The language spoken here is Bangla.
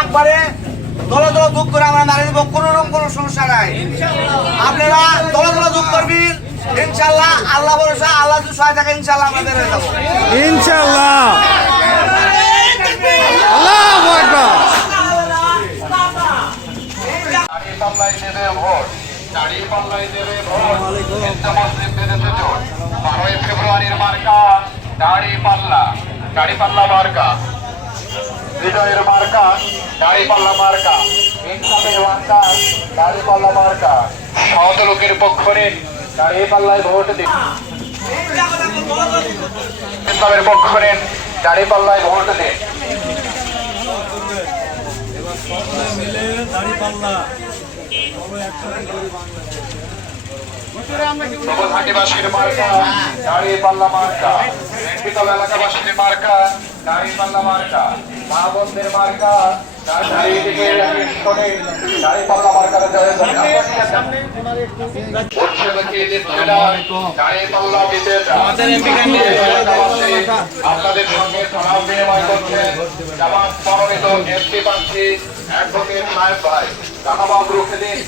একবারে দলে দলে যোগ করে আমরা নারী দিব, কোনো রকম কোনো সমস্যা নাই। আপনারা দলে দলে যোগ করবেন, ইনশাল্লাহ আল্লাহ ভরসা, আল্লাহ যদি সহায় থাকে ইনশাল্লাহ আমরা বের হয়ে যাবো ইনশাআল্লাহ। আল্লাহু আকবার। ফেব্রুয়ারির মার্কা দাড়িপাল্লা মার্কা, বিজয়ের মার্কা দাড়িপাল্লা মার্কা, ইনকামের মার্কা দাড়িপাল্লা মার্কা। সহজ লোকের পক্ষ নিন, দাড়িপাল্লায় ভোট দিন। ইনকামের পক্ষ নিন, দাড়িপাল্লায় ভোট দিন। ঘাটিবাসীর মার্কা দাড়িপাল্লা মার্কা, রেন্টিতল এলাকাবাসীর মার্কা দাড়িপাল্লা মার্কা, মা বোনদের মার্কা দাড়িপাল্লা মার্কা। আপনাদের সঙ্গে সালাম বিনিময় করছেন জামাত মনোনীত এমপি প্রার্থী অ্যাডভোকেট সাহেব ভাই। ধন্যবাদ রুখে দিন।